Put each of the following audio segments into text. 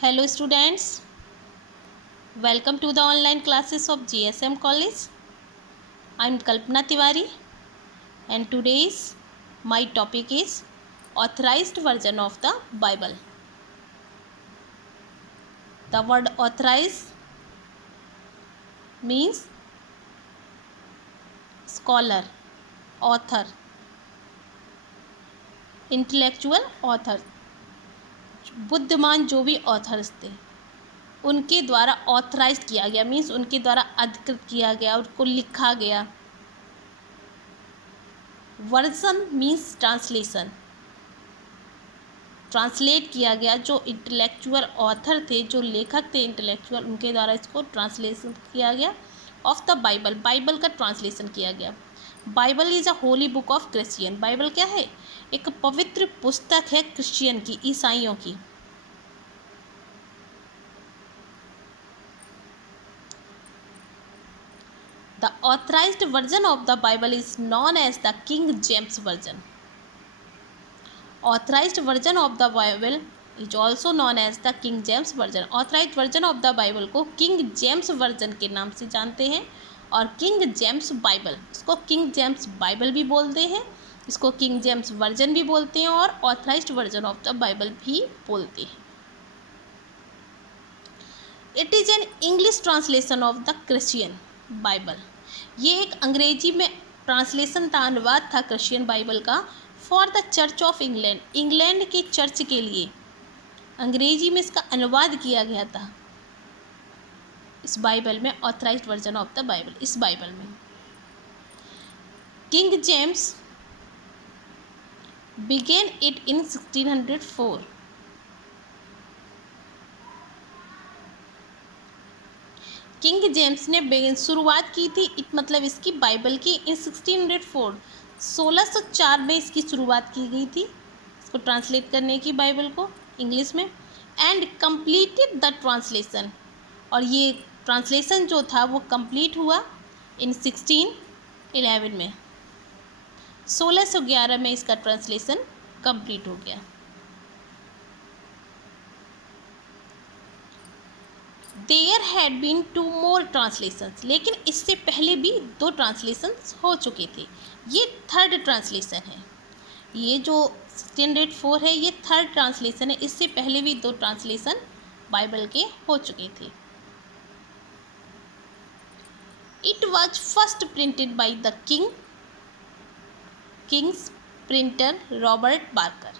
Hello students, welcome to the online classes of GSM College. I am Kalpana Tiwari and today's my topic is authorized version of the Bible. The word authorized means scholar, author, intellectual author. बुद्धिमान जो भी authors थे उनके द्वारा authorise किया गया means उनके द्वारा अधिकृत किया गया, उनको लिखा गया. वर्जन मीन्स ट्रांसलेशन, ट्रांसलेट किया गया. जो इंटेलेक्चुअल ऑथर थे, जो लेखक थे इंटेलेक्चुअल, उनके द्वारा इसको ट्रांसलेशन किया गया ऑफ द बाइबल. बाइबल का ट्रांसलेशन किया गया. Bible is a Holi book of Christian. Bible क्या है? एक पवित्र पुस्तक है क्रिश्चियन की, ईसाइयों की. The authorized version of the Bible is known as the King James Version. Authorized version of the Bible is also known as the King James Version. Authorized version of the Bible को King James Version के नाम से जानते हैं और King James Bible, इसको King James Bible भी बोलते हैं, इसको King James Version भी बोलते हैं और Authorized Version of the Bible भी बोलते हैं. It is an English translation of the Christian Bible. ये एक अंग्रेजी में ट्रांसलेशन था, अनुवाद था क्रिश्चियन बाइबल का. For the church of England, England के चर्च के लिए अंग्रेजी में इसका अनुवाद किया गया था इस बाइबल में. Authorised version of the Bible, इस बाइबल में King James began it in 1604. King James ने शुरुआत की थी इट मतलब इसकी बाइबल की इन 1604, 1604 में इसकी शुरुआत की गई थी इसको ट्रांसलेट करने की बाइबल को इंग्लिश में. एंड कंप्लीटेड द ट्रांसलेशन, और ये ट्रांसलेशन जो था वो कंप्लीट हुआ इन 1611 में. 1611 में इसका ट्रांसलेशन कंप्लीट हो गया. There had been 2 more translations, लेकिन इससे पहले भी 2 ट्रांसलेशंस हो चुके थे. ये थर्ड ट्रांसलेशन है. ये जो 1604 है ये थर्ड ट्रांसलेशन है. इससे पहले भी 2 ट्रांसलेशन बाइबल के हो चुके थे. It was first printed by the Kings printer Robert Barker.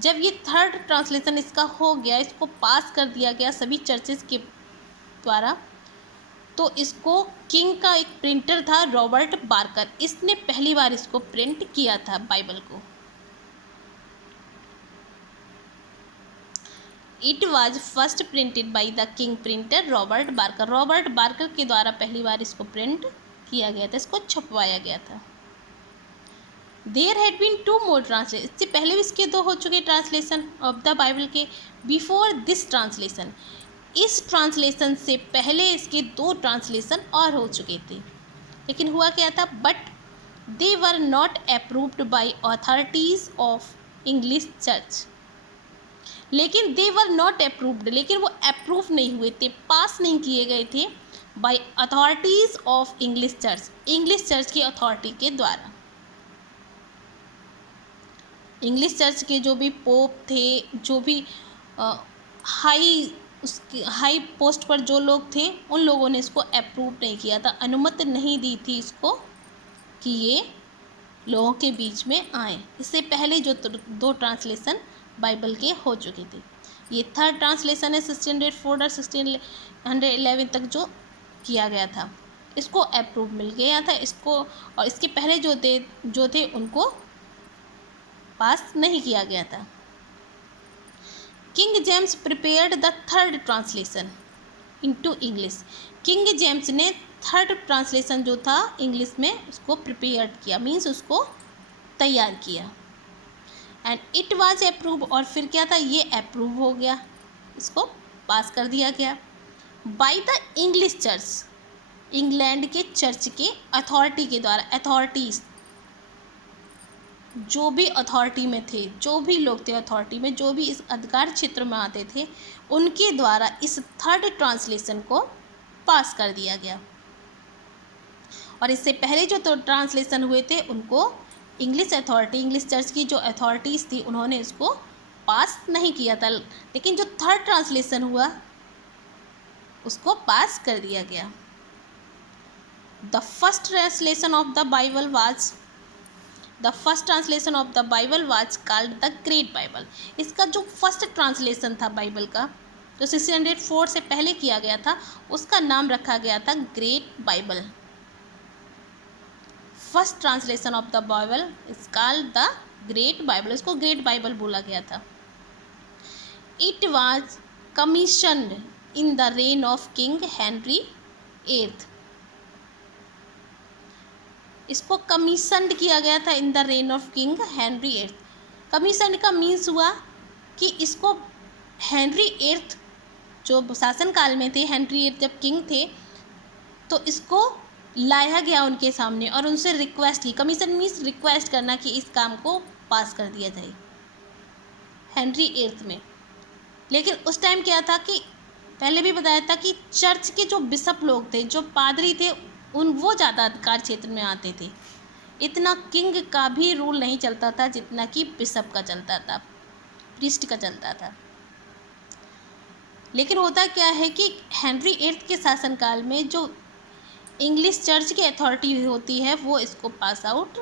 जब ये थर्ड ट्रांसलेशन इसका हो गया, इसको पास कर दिया गया सभी चर्चेस के द्वारा, तो इसको किंग का एक प्रिंटर था रॉबर्ट बार्कर, इसने पहली बार इसको प्रिंट किया था बाइबल को. It was first printed by the king printer Robert Barker. Robert Barker के द्वारा पहली बार इसको प्रिंट किया गया था, इसको छपवाया गया था. There had been 2 more translation, इससे पहले भी इसके 2 हो चुके ट्रांसलेशन ऑफ द बाइबल के. बिफोर दिस ट्रांसलेशन, इस ट्रांसलेशन से पहले इसके 2 ट्रांसलेशन और हो चुके थे. लेकिन हुआ क्या था? But they were not approved by authorities of English church. लेकिन दे वर नॉट अप्रूव्ड, लेकिन वो अप्रूव नहीं हुए थे, पास नहीं किए गए थे by authorities of English church, English church की अथॉरिटी के द्वारा. इंग्लिश चर्च के जो भी पोप थे, जो भी हाई पोस्ट पर जो लोग थे, उन लोगों ने इसको अप्रूव नहीं किया था, अनुमति नहीं दी थी इसको कि ये लोगों के बीच में आए. इससे पहले जो 2 ट्रांसलेशन बाइबल के हो चुके थे. ये थर्ड ट्रांसलेशन है 1604 और 1611 तक जो किया गया था, इसको अप्रूव मिल गया था इसको. और इसके पहले जो थे उनको पास नहीं किया गया था. King James prepared the third translation into English. King James ने थर्ड ट्रांसलेशन जो था इंग्लिश में उसको प्रिपेयर किया, मीन्स उसको तैयार किया. एंड इट वाज अप्रूव, और फिर क्या था? ये अप्रूव हो गया, इसको पास कर दिया गया by the English church, England के चर्च के अथॉरिटी के द्वारा. अथॉरिटीज़ जो भी अथॉरिटी में थे, जो भी लोग थे अथॉरिटी में, जो भी इस अधिकार क्षेत्र में आते थे, उनके द्वारा इस थर्ड ट्रांसलेशन को पास कर दिया गया। और इससे पहले जो तो ट्रांसलेशन हुए थे उनको इंग्लिश अथॉरिटी, इंग्लिश चर्च की जो अथॉरिटीज़ थी, उन्होंने इसको पास नहीं किया था, लेकिन जो थर्ड ट्रांसलेशन हुआ उसको पास कर दिया गया। The first translation of the Bible was called the great Bible. इसका जो फर्स्ट ट्रांसलेशन था बाइबल का, जो 1604 से पहले किया गया था, उसका नाम रखा गया था great Bible. First translation of the Bible is called the great Bible, इसको ग्रेट बाइबल बोला गया था। It was commissioned in the rain of king Henry eighth. इसको कमीशन्ड किया गया था in the rain of king Henry eighth. Commissioned का means हुआ कि इसको हेनरी एट्थ जो शासनकाल में थे, हेनरी एट्थ जब किंग थे, तो इसको लाया गया उनके सामने और उनसे रिक्वेस्ट की। कमीशन मीन्स रिक्वेस्ट करना कि इस काम को पास कर दिया जाए हेनरी एट्थ में। लेकिन उस टाइम क्या था कि पहले भी बताया था कि चर्च के जो बिशप लोग थे, जो पादरी थे, वो ज़्यादा अधिकार क्षेत्र में आते थे। इतना किंग का भी रूल नहीं चलता था जितना कि बिशप का चलता था, प्रीस्ट का चलता था। लेकिन होता क्या है कि हेनरी एट्थ के शासनकाल में जो इंग्लिश चर्च की अथॉरिटी होती है वो इसको पास आउट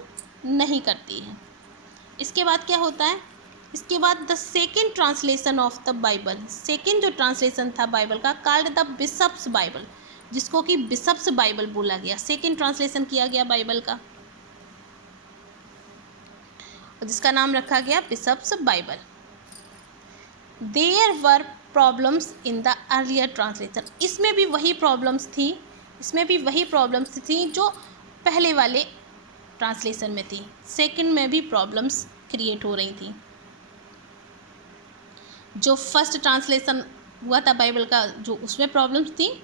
नहीं करती है। इसके बाद क्या होता है, इसके बाद the second translation of the Bible, second जो ट्रांसलेशन था बाइबल का, कॉल्ड द बिशप्स बाइबल, जिसको कि बिशप्स बाइबल बोला गया। सेकेंड ट्रांसलेशन किया गया बाइबल का, जिसका नाम रखा गया bishops Bible. There were problems in the earlier translation, इसमें भी वही प्रॉब्लम्स थी जो पहले वाले ट्रांसलेशन में थी। सेकंड में भी प्रॉब्लम्स क्रिएट हो रही थी। जो फर्स्ट ट्रांसलेशन हुआ था बाइबल का, जो उसमें प्रॉब्लम्स थी,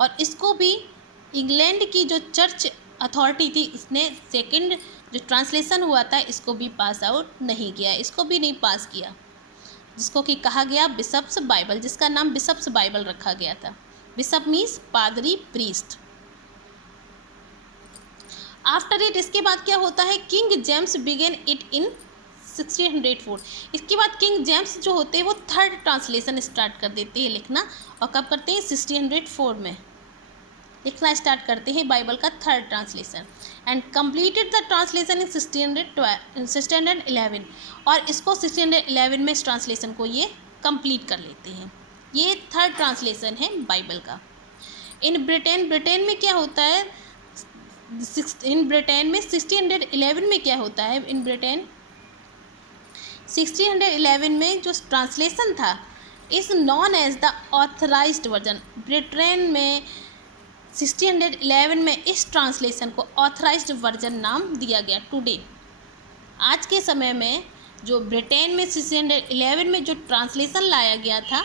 और इसको भी इंग्लैंड की जो चर्च अथॉरिटी थी, इसने सेकंड जो ट्रांसलेशन हुआ था इसको भी पास आउट नहीं किया, इसको भी नहीं पास किया, जिसको कि कहा गया बिशप्स बाइबल, जिसका नाम बिशप्स बाइबल रखा गया था। बिशप मीन्स पादरी, प्रीस्ट। आफ्टर इट, इसके बाद क्या होता है, King James began it in 1604। इसके बाद किंग जेम्स जो होते हैं वो थर्ड ट्रांसलेशन स्टार्ट कर देते हैं लिखना, और कब करते हैं, 1604 में लिखना स्टार्ट करते हैं बाइबल का third translation, and completed the translation in 1611, और इसको 1611 में इस ट्रांसलेशन को ये कंप्लीट कर लेते हैं। ये थर्ड ट्रांसलेशन है बाइबल का। इन ब्रिटेन में क्या होता है, इन ब्रिटेन में 1611 में क्या होता है, इन ब्रिटेन 1611 में जो ट्रांसलेशन था is known as the authorised version. Britain में 1611 में इस ट्रांसलेशन को ऑथराइज्ड वर्जन नाम दिया गया। टुडे, आज के समय में जो ब्रिटेन में 1611 में जो ट्रांसलेशन लाया गया था,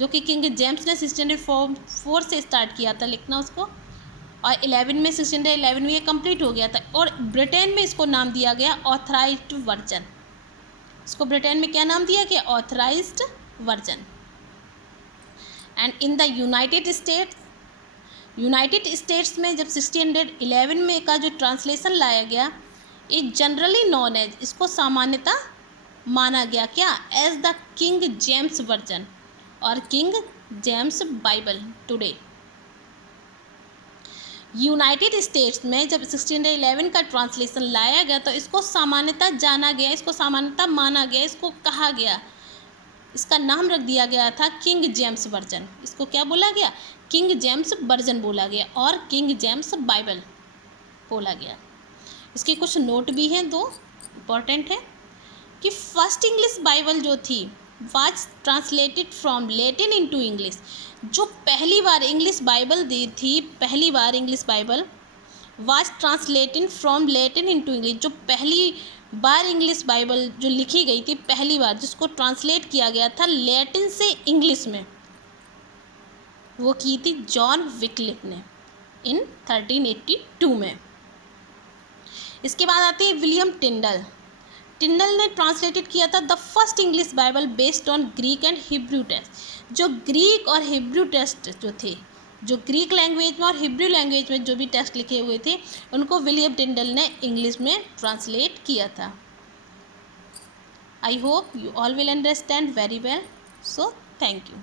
जो कि किंग जेम्स ने 1604 से स्टार्ट किया था लिखना उसको, और 11 में 1611 में ये कंप्लीट हो गया था, और ब्रिटेन में इसको नाम दिया गया ऑथराइज्ड वर्जन। इसको ब्रिटेन में क्या नाम दिया गया, authorised version. And in the United States में जब 1611 में का जो ट्रांसलेशन लाया गया, इट जनरली नॉन एज, इसको सामान्यतः माना गया क्या, as the King James version और King James Bible. Today United States में जब 1611 का ट्रांसलेशन लाया गया तो इसको सामान्यतः जाना गया, इसको सामान्यतः माना गया, इसको कहा गया, इसका नाम रख दिया गया था किंग जेम्स वर्जन। इसको क्या बोला गया, किंग जेम्स वर्जन बोला गया और किंग जेम्स बाइबल बोला गया। इसके कुछ नोट भी हैं, दो इम्पॉर्टेंट है कि फर्स्ट इंग्लिश बाइबल जो थी was translated from Latin into English. जो पहली बार इंग्लिश बाइबल दी थी, पहली बार English Bible was translated from Latin into English. जो पहली बार इंग्लिश बाइबल जो लिखी गई थी, पहली बार जिसको ट्रांसलेट किया गया था लैटिन से इंग्लिश में, वो की थी जॉन विक्लिफ ने इन 1382 में। इसके बाद आते हैं विलियम टिंडल। टिंडल ने ट्रांसलेटेड किया था the first English Bible based on Greek and Hebrew text. जो ग्रीक और हिब्रू टेक्स्ट जो थे, जो ग्रीक लैंग्वेज में और हिब्रू लैंग्वेज में जो भी टेक्स्ट लिखे हुए थे, उनको विलियम टिंडल ने इंग्लिश में ट्रांसलेट किया था। I hope you all will understand very well, so thank you.